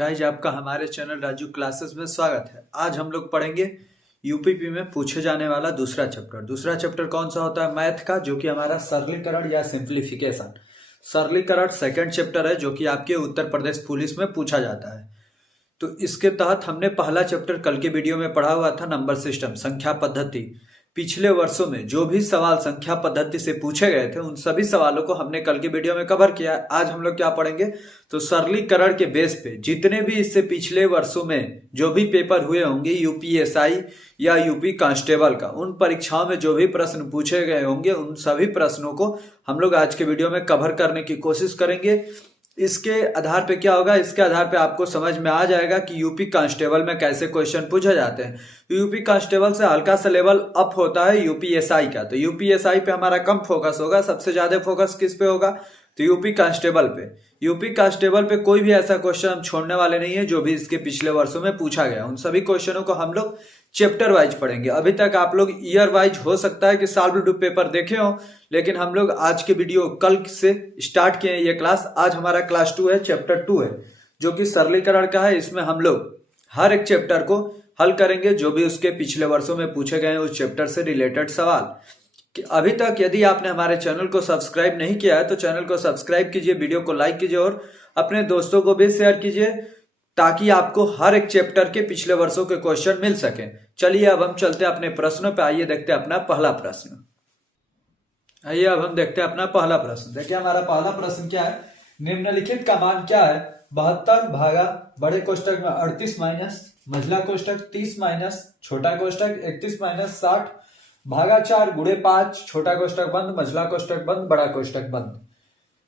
Guys आपका हमारे channel Raju classes में स्वागत है। आज हम लोग पढ़ेंगे यूपीपी में पूछे जाने वाला दूसरा चैप्टर। दूसरा चैप्टर कौन सा होता है? मैथ का, जो कि हमारा सरलीकरण या सिंप्लीफिकेशन। सरलीकरण सेकंड चैप्टर है, जो कि आपके उत्तर प्रदेश पुलिस में पूछा जाता है। तो इसके तहत हमने पहला चैप्टर कल के वीडियो में पढ़ा हुआ था, नंबर सिस्टम, संख्या पद्धति। पिछले वर्षों में जो भी सवाल संख्या पद्धति से पूछे गए थे उन सभी सवालों को हमने कल के वीडियो में कवर किया। आज हम लोग क्या पढ़ेंगे? तो सरलीकरण के बेस पे जितने भी इससे पिछले वर्षों में जो भी पेपर हुए होंगे यूपीएसआई या यूपी कांस्टेबल का, उन परीक्षाओं में जो भी प्रश्न पूछे गए होंगे उन सभी प्रश्नों को हम लोग आज के वीडियो में कवर करने की कोशिश करेंगे। इसके आधार पे क्या होगा, इसके आधार पे आपको समझ में आ जाएगा कि यूपी कांस्टेबल में कैसे क्वेश्चन पूछे जाते हैं। यूपी कांस्टेबल से हल्का सा लेवल अप होता है यूपीएसआई का, तो यूपीएसआई पे हमारा कम फोकस होगा। सबसे ज्यादा फोकस किस पे होगा? तो यूपी कांस्टेबल पे। यूपी कांस्टेबल पे कोई भी ऐसा क्वेश्चन हम छोड़ने वाले नहीं है जो भी इसके पिछले वर्षों में पूछा गया। उन सभी क्वेश्चनों को हम लोग चैप्टर वाइज पढ़ेंगे। अभी तक आप लोग ईयर वाइज हो सकता है कि सॉल्व्ड पेपर देखे हो, लेकिन हम लोग आज के वीडियो कल से स्टार्ट किए हैं ये क्लास। आज हमारा क्लास 2 है, चैप्टर 2 है, जो कि सरलीकरण का है। इसमें हम लोग हर एक चैप्टर को हल करेंगे जो भी उसके पिछले वर्षों में पूछे गए हैं उस चैप्टर से रिलेटेड सवाल। कि अभी तक यदि आपने हमारे चैनल को सब्सक्राइब नहीं किया है तो चैनल को सब्सक्राइब कीजिए, वीडियो को लाइक कीजिए और अपने दोस्तों को भी शेयर कीजिए, ताकि आपको हर एक चैप्टर के पिछले वर्षों के क्वेश्चन मिल सके। चलिए अब हम चलते हैं अपने प्रश्नों पे। आइए देखते हैं अपना पहला प्रश्न। आइए अब हम देखते हैं अपना पहला प्रश्न। देखिए हमारा पहला प्रश्न क्या है? निम्नलिखित का मान क्या है? 72 भागा बड़े कोष्टक में 38 माइनस मझला कोष्टक 30 माइनस छोटा कोष्टक 31 माइनस 60 भागा 4 गुणे 5 छोटा कोष्टक बंद मझला कोष्टक बंद बड़ा कोष्टक बंद।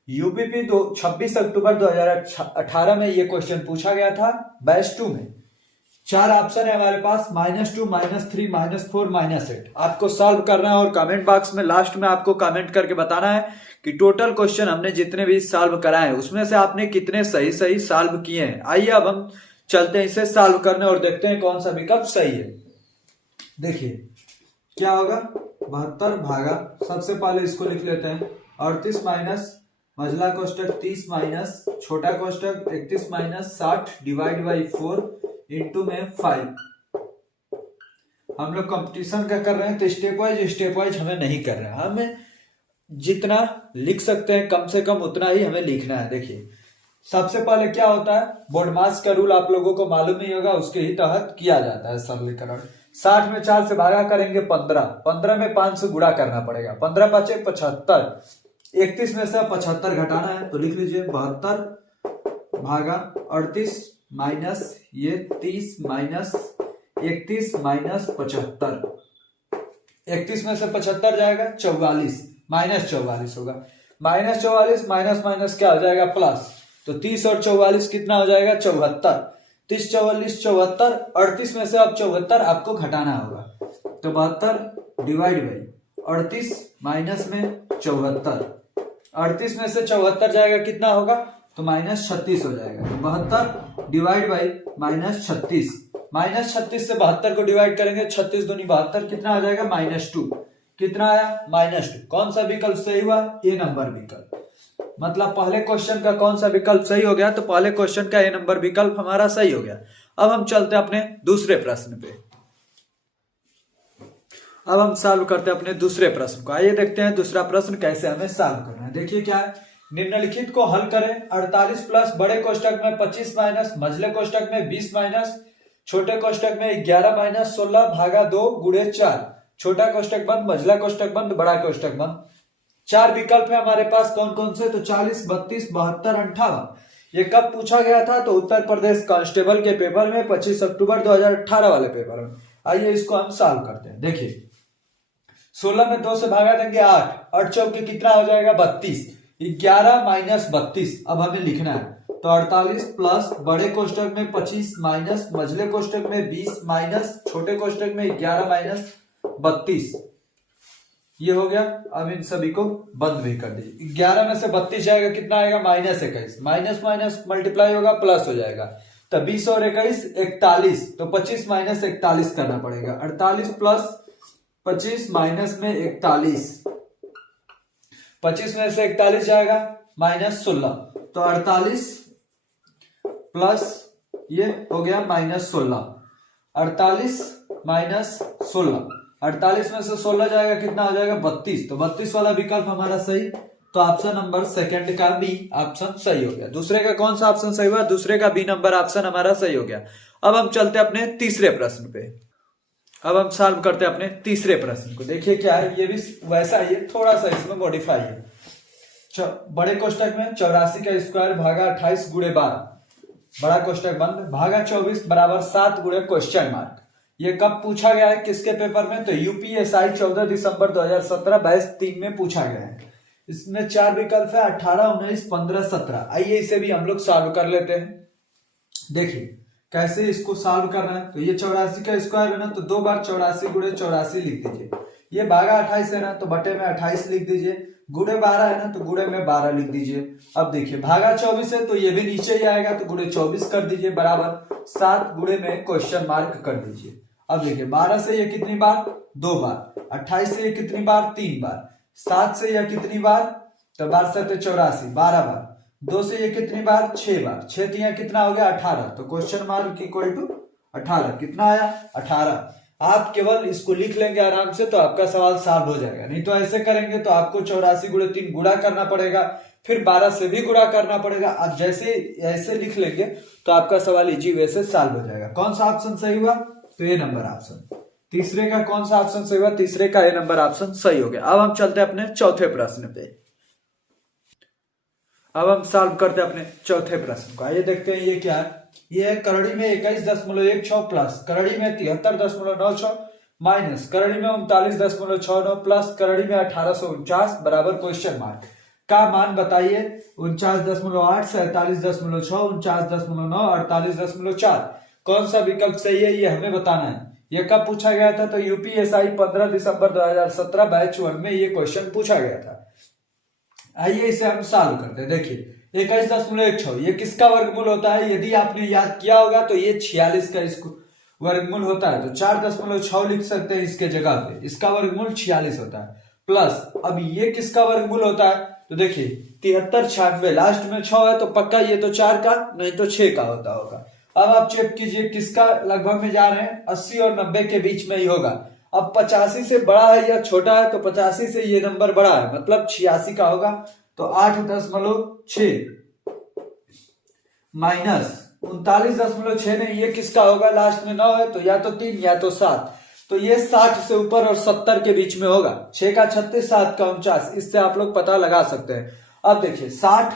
यूपीपी 26 अक्टूबर 2018 में ये क्वेश्चन पूछा गया था बैच 2 में। 4 ऑप्शन है हमारे पास, -2 -3 -4 -8। आपको सॉल्व करना है और कमेंट बॉक्स में लास्ट में आपको कमेंट करके बताना है कि टोटल क्वेश्चन हमने जितने भी सॉल्व कराए हैं उसमें से आपने कितने सही सही सॉल्व किए हैं। आइए अब हम चलते हैं इसे सॉल्व करने और देखते हैं कौन सा विकल्प सही है। देखिए क्या होगा? 72 भागा, सबसे पहले इसको लिख लेते हैं, 38 माइनस मझला कोष्टक 30 माइनस छोटा कोष्टक 31 माइनस 60 डिवाइड बाई 4 इंटू में 5। हम लोग कंपटीशन का कर रहे हैं तो स्टेप वाइज हमें नहीं कर रहे हैं। हमें जितना लिख सकते हैं कम से कम उतना ही हमें लिखना है। देखिए सबसे पहले क्या होता है, बोर्डमास का रूल आप लोगों को मालूम ही होगा, उसके ही तहत किया जाता है सरलीकरण। 60 में 4 से भागा करेंगे 15 में 5 से गुणा करना पड़ेगा, 15 5 75, 31 में से 75 घटाना है तो लिख लीजिए 72 भागा 38 माइनस ये 30 माइनस 31 माइनस 75। 31 में से 75 जाएगा 44, -44 होगा। -44 माइनस माइनस क्या हो जाएगा? प्लस। तो 30 और 44 कितना हो जाएगा? 74। 30 44 74, 38 में से अब 74 आपको घटाना होगा तो 72 डिवाइड बाई 38 माइनस में 74। 38 में से 74 जाएगा कितना होगा? तो -36 हो जाएगा। 72 डिवाइड बाई -36, -36 से 72 को डिवाइड करेंगे, 36 दूनी 72, कितना आ जाएगा? -2। कितना आया? -2। कौन सा विकल्प सही हुआ? ए नंबर विकल्प। मतलब पहले क्वेश्चन का कौन सा विकल्प सही हो गया? तो पहले क्वेश्चन का ए नंबर विकल्प हमारा सही हो गया। अब हम चलते हैं अपने दूसरे प्रश्न पे। अब हम सॉल्व करते हैं अपने दूसरे प्रश्न को। आइए देखते हैं दूसरा प्रश्न कैसे हमें सॉल्व करना है। देखिए क्या है, निम्नलिखित को हल करें। 48 प्लस बड़े कोष्टक में 25 माइनस मझले कोष्टक में 20 माइनस छोटे कोष्टक में 11 माइनस 16 भागा 2 गुणे 4 छोटा कोष्टक बंद मझला कोष्टक बंद बड़ा कोष्टक बंद। 4 विकल्प है हमारे पास, कौन कौन से? तो 40 32 72 58। ये कब पूछा गया था? तो उत्तर प्रदेश कांस्टेबल के पेपर में 25 अक्टूबर 2018 वाले पेपर में। आइए इसको हम सॉल्व करते हैं। देखिए 16 में 2 से भागा देंगे 8, 8 चौके कितना हो जाएगा? 32। 11 माइनस 32 अब हमें लिखना है तो 48 प्लस बड़े कोष्टक में 25 माइनस मझले कोष्टक में 20 माइनस छोटे कोष्टक में 11 माइनस 32। ये हो गया। अब इन सभी को बंद भी कर दीजिए। 11 में से 32 जाएगा कितना आएगा? -21। माइनस माइनस मल्टीप्लाई होगा प्लस हो जाएगा तो 20 और 21 41, तो 25 माइनस 41 करना पड़ेगा। 48 प्लस 25 माइनस में 41, 25 में से 41 जाएगा -16, तो 48 प्लस ये हो गया -16, 48 -16, 48 में से 16 जाएगा कितना हो जाएगा 32, तो 32 वाला विकल्प हमारा सही, तो ऑप्शन नंबर सेकंड का बी ऑप्शन सही हो गया। दूसरे का कौन सा ऑप्शन सही हुआ, दूसरे का बी नंबर ऑप्शन हमारा सही हो गया। अब हम चलते हैं अपने तीसरे प्रश्न पे। अब हम सॉल्व करते हैं अपने तीसरे प्रश्न को। देखिए क्या है, ये भी वैसा ही है, थोड़ा सा इसमें मॉडिफाई है। बड़े कोष्टक में 84 का स्क्वायर भागा 28 गुणे 12, बड़ा कोष्टक बंद, भागा 24 बराबर 7 गुणे क्वेश्चन मार्क। ये कब पूछा गया है, किसके पेपर में, तो यूपीएसआई 14 दिसंबर 2017 बैच 3 में पूछा गया है। इसमें 4 विकल्प है, 18, 19, 15, 17। आइए इसे भी हम लोग सॉल्व कर लेते हैं। देखिए कैसे इसको सॉल्व करना है, तो ये 84 का स्क्वायर है ना, तो 2 बार 84 गुणे 84 लिख दीजिए। ये भागा 28 है ना, तो बटे में 28 लिख दीजिए। गुणे 12 है ना, तो गुणे में 12 लिख दीजिए। अब देखिए भागा 24 है, तो ये भी नीचे ही आएगा, तो गुणे 24 कर दीजिए बराबर 7 गुणे में क्वेश्चन मार्क कर दीजिए। अब देखिए 12 से ये कितनी बार, 2 बार, 28 से ये कितनी बार, 3 बार, 7 से यह कितनी बार, तो 12 7 84, 12 बार, 2 से ये कितनी बार, 6 बार, 6 तिया कितना हो गया 18, तो क्वेश्चन मार्क इक्वल टू 18, कितना आया 18। आप केवल इसको लिख लेंगे आराम से, तो आपका सवाल सॉल्व हो जाएगा। नहीं तो ऐसे करेंगे तो आपको 84 गुणे 3 गुणा करना पड़ेगा, फिर 12 से भी गुणा करना पड़ेगा। आप जैसे ऐसे लिख लेंगे तो आपका सवाल इजी वे से सॉल्व हो जाएगा। कौन सा ऑप्शन सही हुआ, तो ये नंबर ऑप्शन, तीसरे का कौन सा ऑप्शन सही हुआ, तीसरे का ये नंबर ऑप्शन सही हो गया। अब हम चलते हैं अपने चौथे प्रश्न पे। अब हम सॉल्व करते हैं अपने चौथे प्रश्न को। आइए देखते हैं ये क्या है। ये है करड़ी में 21.16 प्लस करड़ी में 73.96 माइनस करड़ी में 39.69 प्लस करड़ी में 1849 बराबर क्वेश्चन मार्क का मान बताइए। 49.8, 47.6, 49.9, 48.4। कौन सा विकल्प सही है ये हमें बताना है। ये कब पूछा गया था, तो यूपीएसआई 15 दिसंबर 2017 बैच 1 में ये क्वेश्चन पूछा गया था। आइए इसे हम सॉल्व करते हैं। देखिए 21.16 ये किसका वर्गमूल होता है, यदि आपने याद किया होगा तो ये 46 का इसको वर्गमूल होता है, तो 4.6 लिख सकते हैं इसके जगह पे, इसका वर्गमूल 46 होता है। प्लस अब ये किसका वर्गमूल होता है, तो देखिए 73, 96, लास्ट में 6 है, तो पक्का ये तो 4 का नहीं तो 6 का होता होगा। अब आप चेक कीजिए किसका लगभग में जा रहे हैं, 80 और 90 के बीच में ही होगा। अब 85 से बड़ा है या छोटा है, तो 85 से ये नंबर बड़ा है, मतलब 86 का होगा, तो 8.6 माइनस 39.6 नहीं, ये किसका होगा, लास्ट में 9 है, तो या तो 3 या तो 7, तो ये 60 से ऊपर और 70 के बीच में होगा। 6 का 36, 7 का 49, इससे आप लोग पता लगा सकते हैं। अब देखिए 60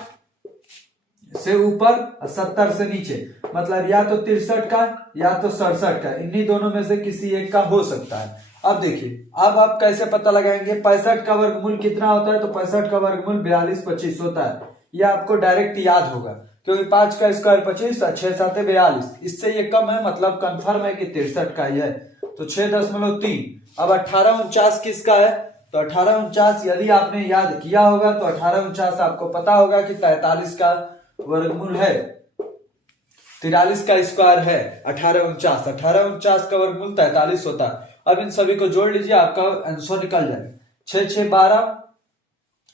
से ऊपर 70 से नीचे, मतलब या तो 63 का या तो 67 का, इन्हीं दोनों में से किसी एक का हो सकता है। अब देखिए अब आप कैसे पता लगाएंगे, 65 का वर्गमूल कितना होता है, तो 65 का वर्गमूल 42/25 होता है। यह आपको डायरेक्ट याद होगा, क्योंकि 5 का स्क्वायर 25, 6 7 42, इससे ये कम है, मतलब कंफर्म है कि 63 का ही है, तो 6.3। अब 1849 किसका है, तो 1849 यदि आपने याद किया होगा तो 1849 आपको पता होगा कि 43 का वर्गमूल है, 43 का स्क्वायर है 1849, 1849 का वर्गमूल 43 होता है। अब इन सभी को जोड़ लीजिए, आपका आंसर निकल जाएगा। 6 6 12,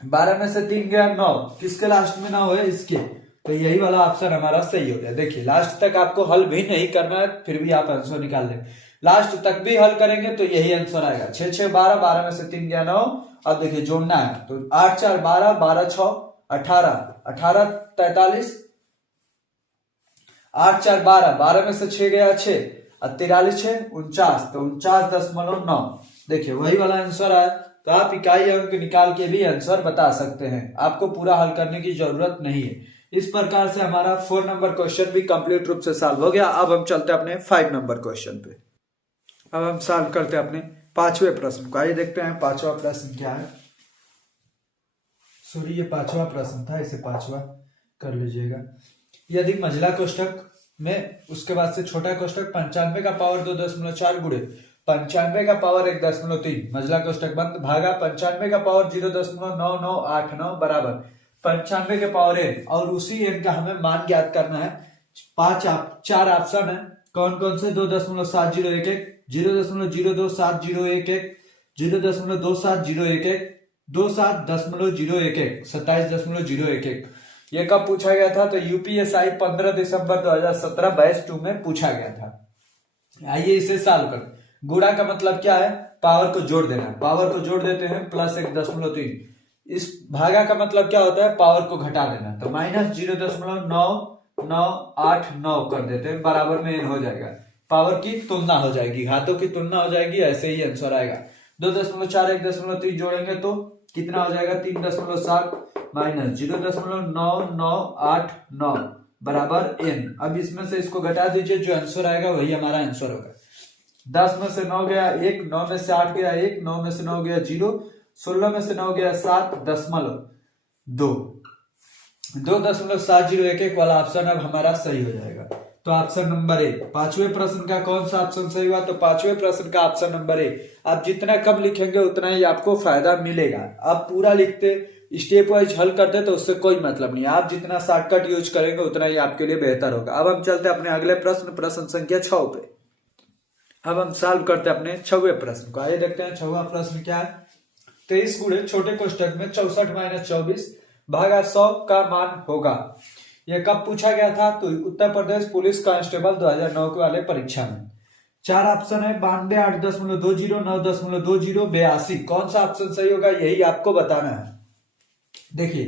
12 में से 3 गया 9, किसके लास्ट में 9 है, इसके, तो यही वाला ऑप्शन हमारा सही हो गया। देखिए लास्ट तक आपको हल भी नहीं करना है, फिर भी आप आंसर निकाल लें। लास्ट तक भी हल करेंगे तो यही आंसर आएगा। 6 6 12, 12 में से 3 गया 9। अब देखिए जोड़ना है, तो 8 4 12, 12 6 18, 18 43, 8 4 12, 12 में से 6 गया 6, 43 6 49, तो 49.9। देखिए वही वाला आंसर आया। तो आप इकाई अंक निकाल के भी आंसर बता सकते हैं, आपको पूरा हल करने की जरूरत नहीं है। इस प्रकार से हमारा 4 नंबर क्वेश्चन भी कंप्लीट रूप से सॉल्व हो गया। अब हम चलते हैं अपने 5 नंबर क्वेश्चन पे। अब हम सॉल्व करते हैं अपने 5वें प्रश्न को। आइए देखते हैं 5वां प्रश्न क्या है। सॉरी ये 5वां प्रश्न था, इसे 5वां कर लीजिएगा। यदि मंझला कोष्टक में उसके बाद से छोटा कोष्टक 95 का पावर 2.4 गुणे 95 का पावर 1.3 मंझला कोष्टक बंद भागा 95 का पावर 0.9989 बराबर 95 के पावर n, और उसी n का हमें मान ज्ञात करना है। 4 ऑप्शन है, कौन कौन से, 2.7011, 0.02701, 0.27011, 27.011, 27.011। ये कब पूछा गया था? तो यूपीएसआई 15 दिसंबर 2017 बैच 2 में पूछा गया था। आइए इसे सॉल्व कर। गुणा का मतलब क्या है? पावर को जोड़ देना। पावर को जोड़ देते हैं +1.3। इस भागा का मतलब क्या होता है? पावर को घटा देना। तो -0.9989 कर देते हैं, बराबर में n हो जाएगा। पावर की तुलना हो जाएगी, घातों की तुलना हो जाएगी, ऐसे ही आंसर आएगा। 2.4 1.3 जोड़ेंगे तो कितना हो जाएगा? 3.7 -0.9989 बराबर n। अब इसमें से इसको घटा दीजिए, जो आंसर आएगा वही हमारा आंसर होगा। 10 में से 9 गया 1, 9 में से 8 गया 1, 9 में से 9 गया 0, 16 में से 9 गया 7.2, 2.7011 वाला ऑप्शन अब हमारा सही हो जाएगा। तो ऑप्शन नंबर ए। पांचवें प्रश्न का कौन सा ऑप्शन सही हुआ? तो पांचवें प्रश्न का ऑप्शन नंबर ए। आप जितना कम लिखेंगे उतना ही आपको फायदा मिलेगा। आप पूरा लिखते, स्टेप वाइज हल करते तो उससे कोई मतलब नहीं। आप जितना शॉर्टकट यूज करेंगे उतना ही आपके लिए बेहतर होगा। अब हम चलते अपने अगले प्रश्न संख्या 6 पे। अब हम सॉल्व करते हैं अपने 6वें प्रश्न को। आइए देखते हैं 6वां प्रश्न क्या है। 23 गुणे छोटे कोष्टक में 64 - 24 भागा 100 का मान होगा। यह कब पूछा गया था? तो उत्तर प्रदेश पुलिस कांस्टेबल 2009 के वाले परीक्षा में। 4 ऑप्शन है, 92, 8.20, 9.20, 82। कौन सा ऑप्शन सही होगा यही आपको बताना है। देखिए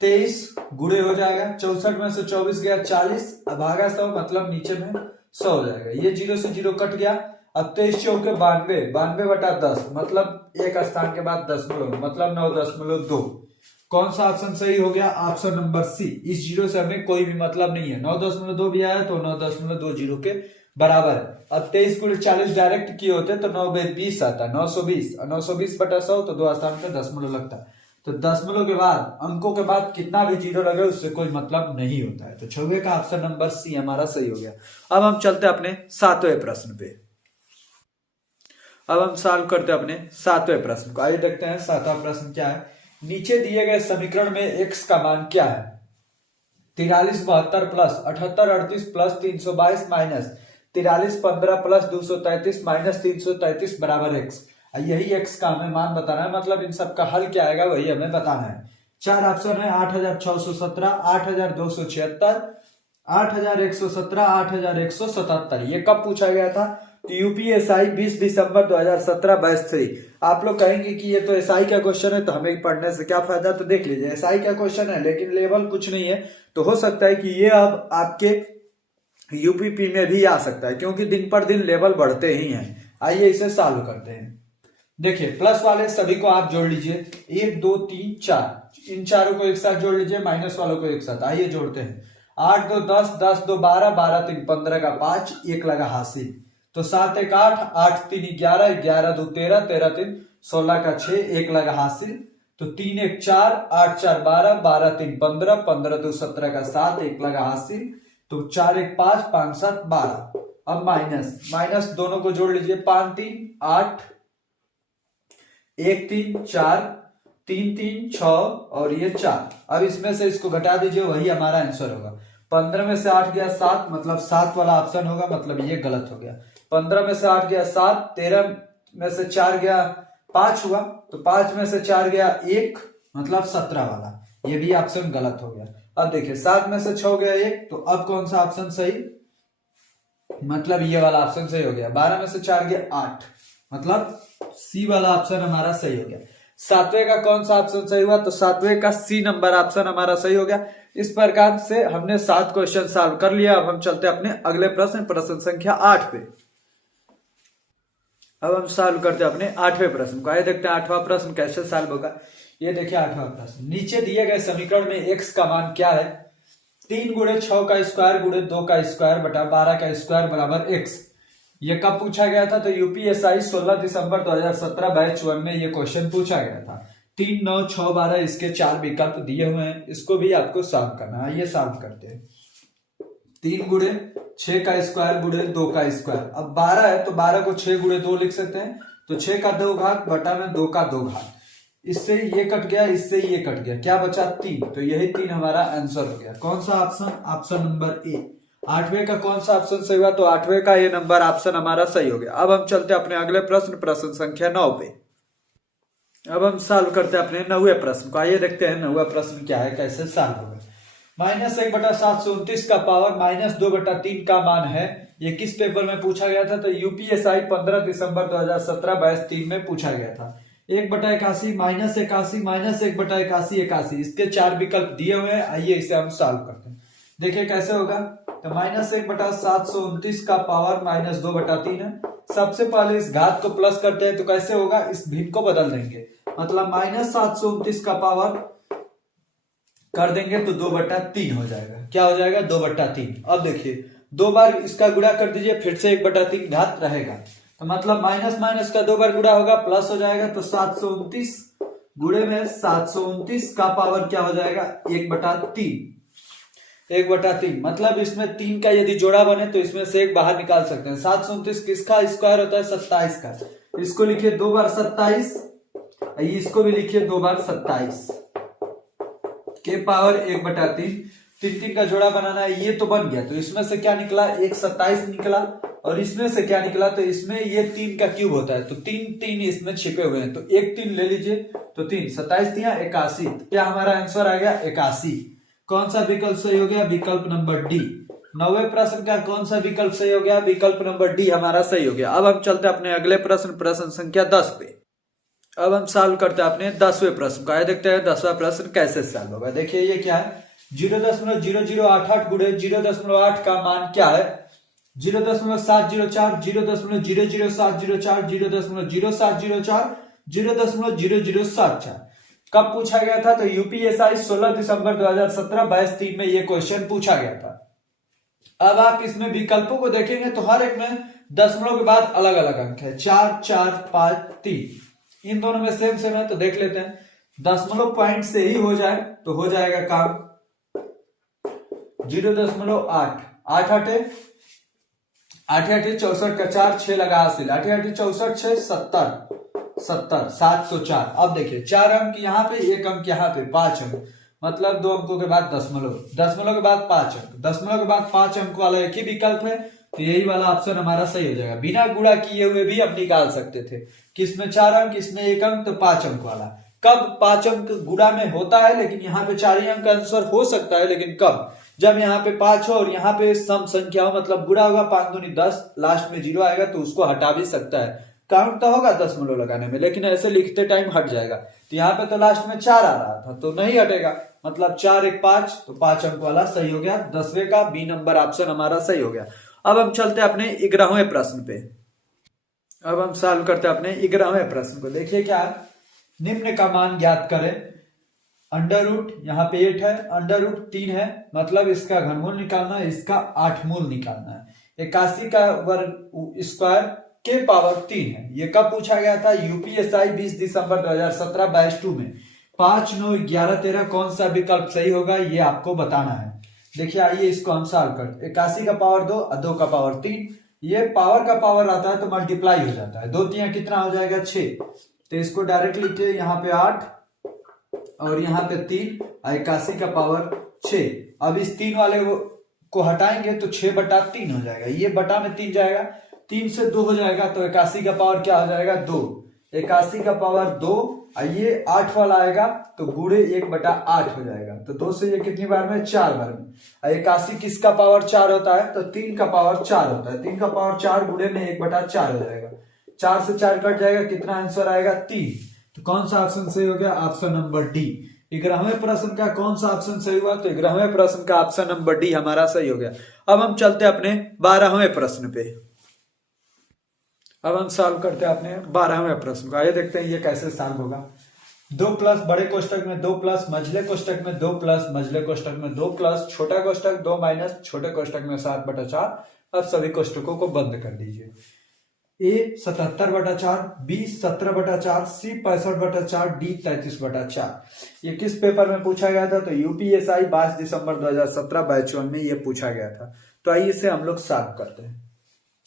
23 गुणे हो जाएगा, 64 में से 24 गया 40, अब भागा 100 मतलब नीचे में 100 हो जाएगा। ये 0 से 0 कट गया। अब 23 चौके 92, 92/10 मतलब एक स्थान के बाद 10 मतलब 9.2। कौन सा ऑप्शन सही हो गया? Option number C. इस 0 से हमें कोई भी मतलब नहीं है। 9.2 भी आया तो 9.20 के बराबर है। अब 23 गुणे 40 डायरेक्ट किए होते तो 9/20 आता, 920, 920/100 तो 2 स्थान पे दशमलव लगता। तो दशमलव के बाद, अंकों के बाद कितना भी 0 लगे उससे कोई मतलब नहीं होता है। तो 6वें का ऑप्शन नंबर सी हमारा सही हो गया। अब हम चलते अपने 7वें प्रश्न पे। अब हम सॉल्व करते हैं अपने 7वें प्रश्न को। आइए देखते हैं 7वां प्रश्न क्या है। नीचे दिए गए समीकरण में x का मान क्या है? 4372 plus 7838 plus 322 minus 4315 plus 233 minus 333 बराबर x। यही x का हमें मान बताना है, मतलब इन सब का हल क्या आएगा वही हमें बताना है। 4 ऑप्शन है, 8617, 8276, 8117, 8177। ये कब पूछा गया था? तो यूपीएसआई 20 दिसंबर 2017 बैच 3। आप लोग कहेंगे कि ये तो एसआई का क्वेश्चन है तो हमें पढ़ने से क्या फायदा? तो देख लीजिए एसआई का क्वेश्चन है लेकिन लेवल कुछ नहीं है, तो हो सकता है कि ये अब आपके यूपीपी में भी आ सकता है, क्योंकि दिन पर दिन लेवल बढ़ते ही हैं। आइए इसे सॉल्व करते हैं। देखिए प्लस वाले सभी को आप जोड़ लीजिए, 1 2 3 4, इन चारों को एक साथ जोड़ लीजिए, माइनस वालों को एक साथ। आइए जोड़ते हैं। 8 2 10, 10 2 12, 12 3 15 का 5, 1 लगा हासिल। तो 7 1 8, 8 3 11, 11 2 13, 13 3 16 का 6, 1 लगा हासिल। तो 3 1 4, 8 4 12, 12 3 15, 15 2 17 का 7, 1 लगा हासिल। तो 4 1 5, 5 7 12। अब माइनस दोनों को जोड़ लीजिए, 5 3 8, 1 3 4, 3 3 6 और ये 4। अब इसमें से इसको घटा दीजिए, वही हमारा आंसर होगा। 15 में से 8 गया 7, मतलब 7 वाला ऑप्शन होगा, मतलब ये गलत हो गया। 15 में से 8 गया 7, 13 में से 4 गया 5 हुआ, तो 5 में से 4 गया 1, मतलब 17 वाला, ये भी ऑप्शन गलत हो गया। अब देखिए 7 में से 6 गया 1, तो अब कौन सा ऑप्शन सही? मतलब ये वाला ऑप्शन सही हो गया। 12 में से 4 गया 8, मतलब सी वाला ऑप्शन हमारा सही हो गया। 7वें का कौन सा ऑप्शन सही हुआ? तो 7वें का सी नंबर ऑप्शन हमारा सही हो गया। इस प्रकार से हमने 7 क्वेश्चन सॉल्व कर लिया। अब हम चलते हैं अपने अगले प्रश्न संख्या 8 पे। अब हम सॉल्व करते हैं अपने 8वें प्रश्न को। आइए देखते हैं 8वां प्रश्न कैसे सॉल्व होगा। ये देखिए 8वां प्रश्न। नीचे दिए गए समीकरण में x का मान क्या है? 3 गुणे 6 का स्क्वायर गुणे 2 का स्क्वायर बटा 12 का स्क्वायर बराबर x। ये कब पूछा गया था? तो यूपीएसआई 16 दिसंबर 2017 बैच 1 में ये क्वेश्चन पूछा गया था। 3 9 6 12 इसके 4 विकल्प दिए हुए हैं, इसको भी आपको सॉल्व करना है। ये सॉल्व करते हैं। 3 गुणे 6 का स्क्वायर गुणे 2 का स्क्वायर। अब 12 है तो 12 को 6 गुणे 2 लिख सकते हैं, तो 6 का 2 घात बटा में 2 का 2 घात। इससे ये कट गया, इससे ये कट गया, क्या बचा? 3। तो यही 3 हमारा आंसर हो गया। कौन सा ऑप्शन? Option number A. 8वें का कौन सा ऑप्शन सही हुआ? तो 8वें का ये नंबर ऑप्शन हमारा सही हो गया। अब हम चलते हैं अपने अगले प्रश्न संख्या 9 पे। अब हम सॉल्व करते हैं अपने 9वें प्रश्न को। आइए देखते हैं 9वां प्रश्न क्या है, कैसे सॉल्व होगा। -1/729 का पावर -2/3 का मान है। ये किस पेपर में पूछा गया था? तो यूपीएसआई 15 दिसंबर 2017 बैच 3 में पूछा गया था। 1/81 -81 -1/81 81, इसके 4 विकल्प दिए हुए हैं। आइए इसे हम सॉल्व करते हैं। देखिए कैसे होगा। तो -1/729 का पावर -2/3 है। सबसे पहले इस घात को प्लस करते हैं तो कैसे होगा, इस भिन्न को बदल देंगे, मतलब -729 का पावर कर देंगे तो 2/3 हो जाएगा। क्या हो जाएगा? 2/3। अब देखिए 2 बार इसका गुणा कर दीजिए, फिर से 1/3 घात रहेगा, तो मतलब माइनस माइनस का 2 बार गुणा होगा, प्लस हो जाएगा। तो 729 गुणे में 729 का पावर क्या हो जाएगा? 1/3। 1/3 मतलब इसमें 3 का यदि जोड़ा बने तो इसमें से एक बाहर निकाल सकते हैं। 729 किसका स्क्वायर होता है? 27 का। इसको लिखिए 2 बार 27, इसको भी लिखिए 2 बार 27 के पावर 1/3। 3 का जोड़ा बनाना है, ये तो बन गया। तो इसमें से क्या निकला? एक 27 निकला, और इसमें से क्या निकला? तो इसमें ये 3 का क्यूब होता है, तो 3 इसमें छिपे हुए हैं, तो एक 3 ले लीजिए, तो 3 27 दिया 81। क्या हमारा आंसर आ गया? 81। कौन सा विकल्प सही हो गया? विकल्प नंबर डी। 9वें प्रश्न का कौन सा विकल्प सही हो गया? विकल्प नंबर डी हमारा सही हो गया। अब हम चलते हैं अपने अगले प्रश्न, प्रश्न संख्या 10 पे। अब हम सॉल्व करते हैं अपने 10वें प्रश्न का। देखते हैं 10वां प्रश्न कैसे सॉल्व होगा। देखिए ये क्या है? 0.0088 गुणे 0.8 का मान क्या है? 0.704, 0.00704, 0.0704, 0.0074। कब पूछा गया था? तो यूपीएसआई 16 दिसंबर 2017 बैच 3 में ये क्वेश्चन पूछा गया था। अब आप इसमें विकल्पों को देखेंगे तो हर एक में दशमलव के बाद अलग अलग अंक है, 4 4 5 3। इन दोनों में सेम सेम है, तो देख लेते हैं। दशमलव पॉइंट से ही हो जाए तो हो जाएगा काम। 0.8 8 8 64 का 4 6 लगा हासिल, 8 8 64 6 70 70 704। अब देखिए 4 अंक यहाँ पे, 1 अंक यहाँ पे, 5 अंक, मतलब 2 अंकों के बाद दशमलव, दशमलव के बाद 5 अंक, दशमलव के बाद 5 अंक वाला एक ही विकल्प है, तो यही वाला ऑप्शन हमारा सही हो जाएगा। बिना गुणा किए हुए भी हम निकाल सकते थे। किसमें 4 अंक, इसमें 1 अंक, तो 5 अंक वाला। कब 5 अंक गुणा में होता है, लेकिन यहाँ पे 4 ही अंक आंसर हो सकता है, लेकिन कब? जब यहाँ पे 5 हो और यहाँ पे सम संख्या हो, मतलब गुणा होगा, 5 दूनी 10, लास्ट में 0 आएगा तो उसको हटा भी सकता है। काउंट तो होगा दशमलव लगाने में, लेकिन ऐसे लिखते टाइम हट जाएगा। तो यहाँ पे तो लास्ट में 4 आ रहा था तो नहीं हटेगा, मतलब 4 1 5, तो 5 अंक वाला सही हो गया। 10वें का बी नंबर ऑप्शन हमारा सही हो गया। अब हम चलते हैं अपने 11वें प्रश्न पे। अब हम सॉल्व करते हैं अपने 11वें प्रश्न को। देखिए क्या है? निम्न का मान ज्ञात करें। अंडर रूट यहाँ पे 8 है, अंडर रूट 3 है, मतलब इसका घनमूल निकालना है, इसका 8 मूल निकालना है। 81 का वर्ग स्क्वायर के पावर 3 है। ये कब पूछा गया था? यूपीएसआई 20 दिसंबर 2017 बैच 2 में। 5 9 11 13 कौन सा विकल्प सही होगा, ये आपको बताना है। देखिए आइए इसको हम सॉल्व करते। 81 का पावर 2 और 2 का पावर 3। ये पावर का पावर आता है तो मल्टीप्लाई हो जाता है, 2 3 कितना हो जाएगा? 6। तो इसको डायरेक्ट लिखिए, यहाँ पे 8 और यहाँ पे 3, 81 का पावर 6। अब इस 3 वाले को हटाएंगे तो 6/3 हो जाएगा, ये बटा में 3 जाएगा, 3 से 2 हो जाएगा, तो 81 का पावर क्या हो जाएगा? 2। 81 का पावर 2, ये 8 वाला आएगा तो गुणे 1/8 हो जाएगा, तो 2 से ये कितनी बार में? 4 बार में। 81 किसका पावर 4 होता है? तो 3 का पावर 4 होता है। 3 का पावर 4 गुणे में 1/4 हो जाएगा, 4 से 4 कट जाएगा, कितना आंसर आएगा? 3। तो कौन सा ऑप्शन सही हो गया? Option number D. 11वें प्रश्न का कौन सा ऑप्शन सही हुआ? तो 11वें प्रश्न का ऑप्शन नंबर डी हमारा सही हो गया। अब हम चलते हैं अपने 12वें प्रश्न पे। अब हम सॉल्व करते हैं अपने 12वें प्रश्न को। आइए देखते हैं ये कैसे सॉल्व होगा। 2 प्लस बड़े कोष्टक में 2 प्लस मझले कोष्टक में 2 प्लस मझले कोष्टक में 2 प्लस छोटा कोष्टक 2 माइनस छोटे कोष्टक में 7/4। अब सभी कोष्टकों को बंद कर दीजिए। ए 77/4, बी 17/4, सी 65/4, डी 33/4। ये किस पेपर में पूछा गया था? तो यूपीएसआई 22 दिसंबर 2017 बैच 1 में ये पूछा गया था। तो आइए इसे हम लोग सॉल्व करते हैं।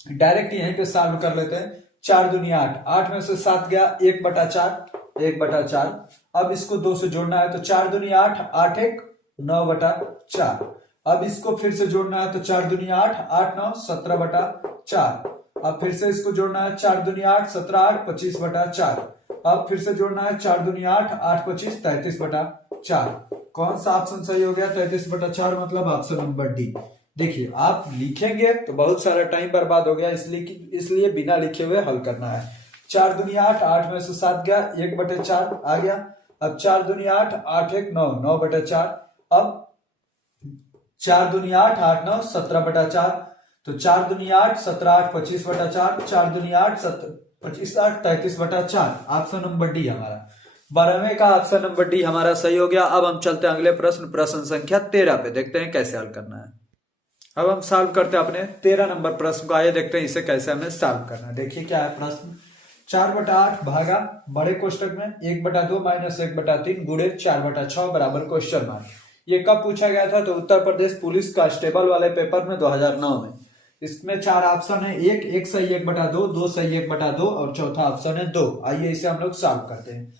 डायरेक्ट यहीं पे सॉल्व कर लेते हैं। 4 दूनी 8, 8 में से 7 गया, 1/4 1/4। अब इसको 2 से जोड़ना है तो 4 दूनी 8, 8 1 9/4। अब इसको फिर से जोड़ना है तो 4 दूनी 8, 8 9 17/4। अब फिर से इसको जोड़ना है, 4 दूनी 8 17 8 25/4। अब फिर से जोड़ना है, 4 दूनी 8 8 25 33/4। 4। कौन सा ऑप्शन सही हो गया? 33/4 मतलब ऑप्शन नंबर डी। देखिए आप लिखेंगे तो बहुत सारा टाइम बर्बाद हो गया, इसलिए बिना लिखे हुए हल करना है। 4 दूनी 8, 8 में से 7 गया, 1/4 आ गया। अब 4 दूनी 8, 8 1 9, 9/4। अब 4 दूनी 8, 8 9 17/4। तो 4 दूनी 8, 17 8 25/4, 4 दूनी 8 25 8 33/4। ऑप्शन नंबर डी हमारा 12वें का ऑप्शन नंबर डी हमारा सही हो गया। अब हम चलते हैं अगले प्रश्न संख्या 13 पे, देखते हैं कैसे हल करना है। अब हम सॉल्व करते हैं अपने 13 नंबर प्रश्न को। आइए देखते हैं इसे कैसे हमें सॉल्व करना है। देखिए क्या है प्रश्न। 4/8 भागा बड़े कोष्टक में 1/2 माइनस 1/3 गुणे 4/6 बराबर क्वेश्चन मार्क। ये कब पूछा गया था? तो उत्तर प्रदेश पुलिस कांस्टेबल वाले पेपर में 2009 में। इसमें 4 ऑप्शन है, एक सही 1/2, 2 सही 1/2 और चौथा ऑप्शन है 2। आइए इसे हम लोग सॉल्व करते हैं।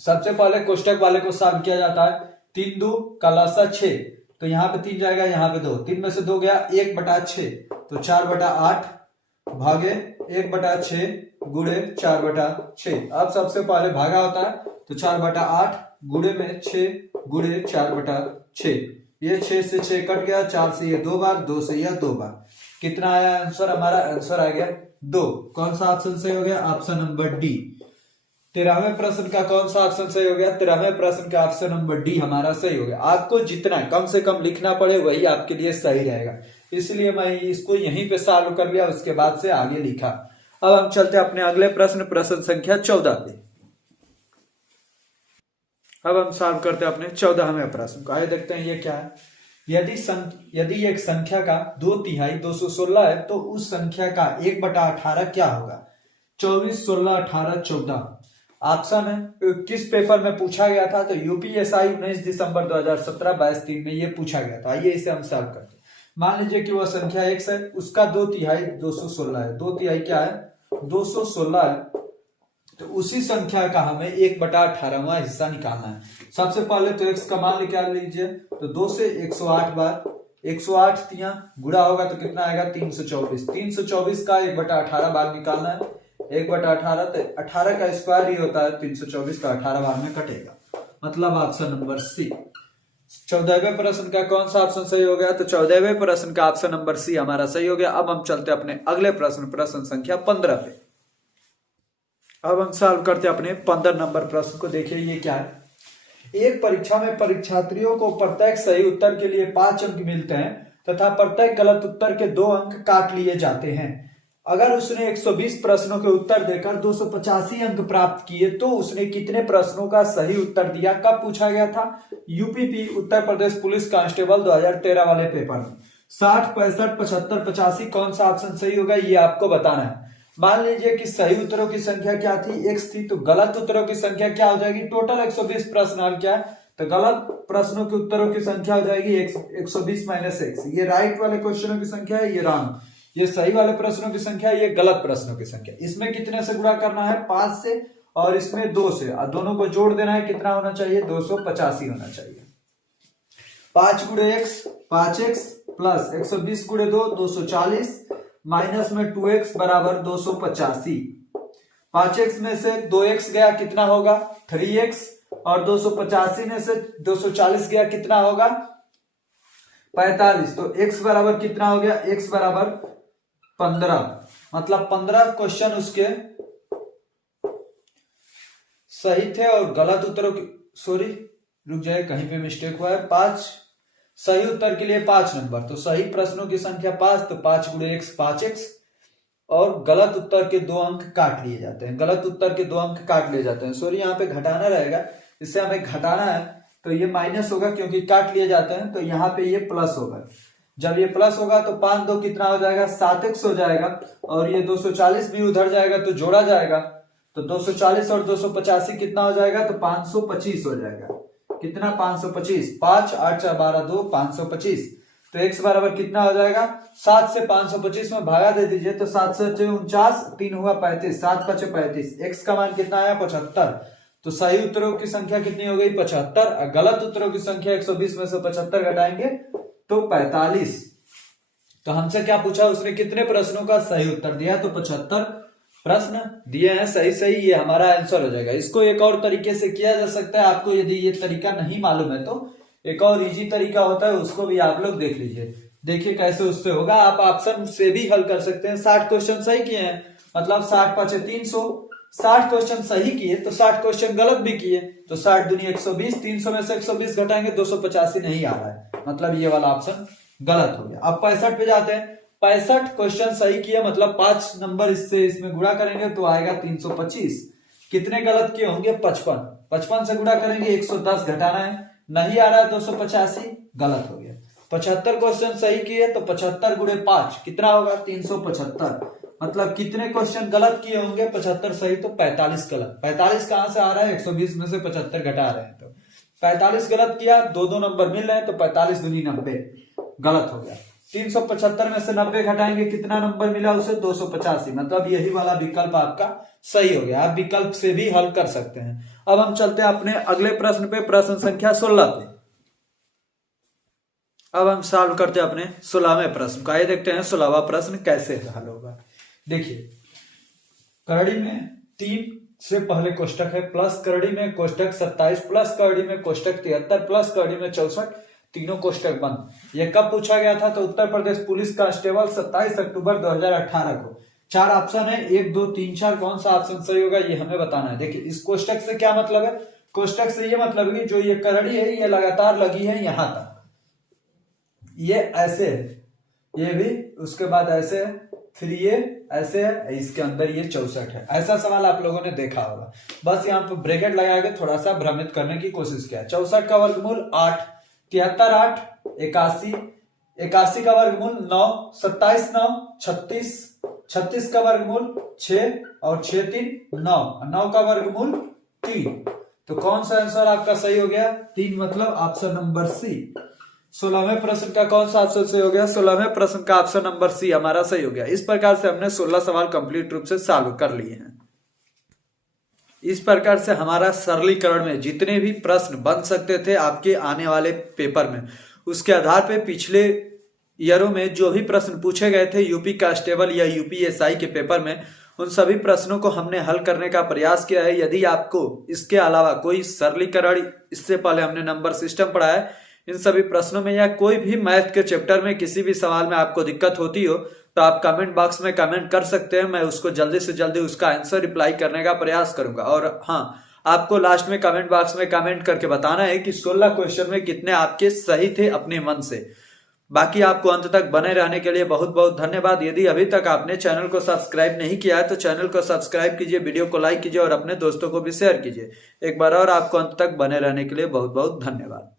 सबसे पहले कोष्टक वाले को सॉल्व किया जाता है। 3 2 का लसा 6, तो यहाँ पे 3 जाएगा, यहाँ पे 2, 3 में से 2 गया, 1/6। तो 4/8 भागे 1/6 गुणे 4/6। अब सबसे पहले भागा होता है, तो 4/8 गुणे में 6 गुणे 4/6। ये 6 से 6 कट गया, 4 से ये 2 बार, 2 से यह 2 बार। कितना आया आंसर? हमारा आंसर आ गया 2। कौन सा ऑप्शन सही हो गया? Option number D. 13वें प्रश्न का कौन सा ऑप्शन सही हो गया? 13वें प्रश्न का ऑप्शन नंबर डी हमारा सही हो गया। आपको जितना कम से कम लिखना पड़े वही आपके लिए सही रहेगा, इसलिए मैं इसको यहीं पे सॉल्व कर लिया, उसके बाद से आगे लिखा। अब हम चलते हैं अपने अगले प्रश्न संख्या 14 पे। अब हम सॉल्व करते हैं अपने 14वें प्रश्न को। आइए देखते हैं ये क्या है। यदि एक संख्या का 2/3 216 है तो उस संख्या का 1/18 क्या होगा? 24 16 18 14 ऑप्शन है। किस पेपर में पूछा गया था? तो यूपीएसआई 19 दिसंबर 2017 22/3 में ये पूछा गया था। आइए इसे हम सॉल्व करते हैं। मान लीजिए कि वह संख्या x है, उसका 2/3 216 है। 2/3 क्या है? 216 है। तो उसी संख्या का हमें 1/18वां हिस्सा निकालना है। सबसे पहले तो x का मान निकाल लीजिए, तो 2 से 108 बार, 108 तिया गुणा होगा तो कितना आएगा? 324। 324 का 1/18 बार निकालना है। 1/18 तो 18 का स्क्वायर ही होता है, 324 का 18 बार में कटेगा, मतलब ऑप्शन नंबर सी। 14वें प्रश्न का कौन सा ऑप्शन सही हो गया? तो 14वें प्रश्न का ऑप्शन नंबर सी हमारा सही हो गया। अब हम चलते हैं अपने अगले प्रश्न संख्या 15 पे। अब हम सॉल्व करते हैं अपने 15 नंबर प्रश्न को। देखिए ये क्या है। एक परीक्षा में परीक्षार्थियों को प्रत्येक सही उत्तर के लिए 5 अंक मिलते हैं तथा प्रत्येक गलत उत्तर के 2 अंक काट लिए जाते हैं। अगर उसने 120 प्रश्नों के उत्तर देकर 285 अंक प्राप्त किए तो उसने कितने प्रश्नों का सही उत्तर दिया? कब पूछा गया था? UPP Uttar Pradesh police constable 2013 वाले पेपर में। 60 65 75 85 कौन सा ऑप्शन सही होगा ये आपको बताना है। मान लीजिए कि सही उत्तरों की संख्या क्या थी? x थी, तो गलत उत्तरों की संख्या क्या हो जाएगी? टोटल 120 प्रश्न हल क्या है, तो गलत प्रश्नों के उत्तरों की संख्या हो जाएगी 120 माइनस x। ये राइट वाले क्वेश्चनों की संख्या है, ये रॉन्ग। ये सही वाले प्रश्नों की संख्या, ये गलत प्रश्नों की संख्या। इसमें कितने से गुणा करना है? 5 से, और इसमें 2 से, और दोनों को जोड़ देना है। कितना होना चाहिए? 285 होना चाहिए। 5 गुणे x 5x प्लस 120 गुणे 2 240 माइनस में 2x बराबर 285। 5x में से 2x गया, कितना होगा? 3x, और 285 में से 240 गया, कितना होगा? 45। तो x बराबर कितना हो गया? x बराबर 15, मतलब 15 क्वेश्चन उसके सही थे और गलत उत्तरों की, सॉरी रुक जाए, कहीं पे मिस्टेक हुआ है। 5 सही उत्तर के लिए 5 नंबर, तो सही प्रश्नों की संख्या 5, तो 5 गुणे x 5x, और गलत उत्तर के 2 अंक काट लिए जाते हैं। गलत उत्तर के 2 अंक काट लिए जाते हैं, सॉरी यहाँ पे घटाना रहेगा, इससे हमें घटाना है तो ये माइनस होगा क्योंकि काट लिए जाते हैं, तो यहाँ पे ये प्लस होगा। जब ये प्लस होगा तो 5 2 कितना हो जाएगा? 7x हो जाएगा, और ये 240 भी उधर जाएगा तो जोड़ा जाएगा, तो 240 और 285 कितना हो जाएगा? तो 525 हो जाएगा। कितना? 525। 5 8 4 12 2 525। तो x बराबर कितना हो जाएगा? 7 से 525 में भागा दे दीजिए, तो 7 से 49, 3 हुआ 35, 7 5 35। x का मान कितना आया? 75। तो सही उत्तरों की संख्या कितनी हो गई? 75। और गलत उत्तरों की संख्या 120 में से 75 घटाएंगे तो 45। तो हमसे क्या पूछा? उसने कितने प्रश्नों का सही उत्तर दिया? तो 75 प्रश्न दिए हैं सही सही, ये हमारा आंसर हो जाएगा। इसको एक और तरीके से किया जा सकता है, आपको यदि ये तरीका नहीं मालूम है तो एक और इजी तरीका होता है, उसको भी आप लोग देख लीजिए। देखिए कैसे उससे होगा, आप ऑप्शन से भी हल कर सकते हैं। 60 क्वेश्चन सही किए हैं, मतलब 60 पाँचे 300, 60 क्वेश्चन सही किए तो 60 क्वेश्चन गलत भी किए तो 60 दूनी 120, 300 में से 120 घटाएंगे 285 नहीं आ रहा है, मतलब ये वाला ऑप्शन गलत हो गया। अब 65 पे जाते हैं। 65 क्वेश्चन सही किए, मतलब 5 नंबर इससे इसमें गुणा करेंगे तो आएगा 325। कितने गलत किए होंगे? 55। 55 से गुणा करेंगे 110 घटाना है, नहीं आ रहा है 285, गलत हो गया। 75 क्वेश्चन सही किए तो 75 गुणे 5 कितना होगा? 375। मतलब कितने क्वेश्चन गलत किए होंगे? 75 सही तो 45 गलत। 45 कहां से आ रहा है? 120 में से 75 घटा रहे हैं तो 45 गलत किया, दो नंबर मिल रहे हैं तो 45 दूनी 90, गलत हो गया। 375 में से 90 घटाएंगे, कितना नंबर मिला उसे? 285, मतलब यही वाला विकल्प आपका सही हो गया। आप विकल्प से भी हल कर सकते हैं। अब हम चलते हैं अपने अगले प्रश्न पे, प्रश्न संख्या 16 पे। अब हम सॉल्व करते हैं अपने 16वें प्रश्न को। आइए देखते हैं 16वां प्रश्न कैसे हल होगा। देखिए, करड़ी में 3 से पहले कोष्टक है, प्लस करड़ी में कोष्टक 27, प्लस करड़ी में कोष्टक 73, प्लस करड़ी में 64, तीनों कोष्टक बंद। ये कब पूछा गया था? तो उत्तर प्रदेश पुलिस कांस्टेबल 27 अक्टूबर 2018 को। 4 ऑप्शन है, 1 2 3 4, कौन सा ऑप्शन सही होगा ये हमें बताना है। देखिए, इस कोष्टक से क्या मतलब है? कोष्टक से ये मतलब है कि जो ये करड़ी है ये लगातार लगी है यहां तक, ये ऐसे है, ये भी उसके बाद ऐसे है, फिर ये ऐसे है, इसके अंदर ये 64 है। ऐसा सवाल आप लोगों ने देखा होगा। बस यहाँ पे ब्रैकेट लगा के थोड़ा सा भ्रमित करने की कोशिश किया। 64 का वर्गमूल 8, 73 8, 81, 81 का वर्गमूल 9, 27 9, 36, 36 का वर्गमूल 6 और 6 3 9, 9 का वर्गमूल 3। तो कौन सा आंसर आपका सही हो गया? 3, मतलब ऑप्शन नंबर सी। 16वें प्रश्न का कौन सा ऑप्शन सही हो गया? 16वें प्रश्न का ऑप्शन नंबर सी हमारा सही हो गया। इस प्रकार से हमने 16 सवाल कंप्लीट रूप से सॉल्व कर लिए हैं। इस प्रकार से हमारा सरलीकरण में जितने भी प्रश्न बन सकते थे आपके आने वाले पेपर में, उसके आधार पे पिछले ईयरों में जो भी प्रश्न पूछे गए थे यूपी कांस्टेबल या यूपीएसआई के पेपर में, उन सभी प्रश्नों को हमने हल करने का प्रयास किया है। यदि आपको इसके अलावा कोई सरलीकरण, इससे पहले हमने नंबर सिस्टम पढ़ा है, इन सभी प्रश्नों में या कोई भी मैथ के चैप्टर में किसी भी सवाल में आपको दिक्कत होती हो तो आप कमेंट बॉक्स में कमेंट कर सकते हैं। मैं उसको जल्दी से जल्दी उसका आंसर रिप्लाई करने का प्रयास करूंगा। और हाँ, आपको लास्ट में कमेंट बॉक्स में कमेंट करके बताना है कि 16 क्वेश्चन में कितने आपके सही थे अपने मन से। बाकी आपको अंत तक बने रहने के लिए बहुत बहुत धन्यवाद। यदि अभी तक आपने चैनल को सब्सक्राइब नहीं किया है तो चैनल को सब्सक्राइब कीजिए, वीडियो को लाइक कीजिए और अपने दोस्तों को भी शेयर कीजिए। एक बार और आपको अंत तक बने रहने के लिए बहुत बहुत धन्यवाद।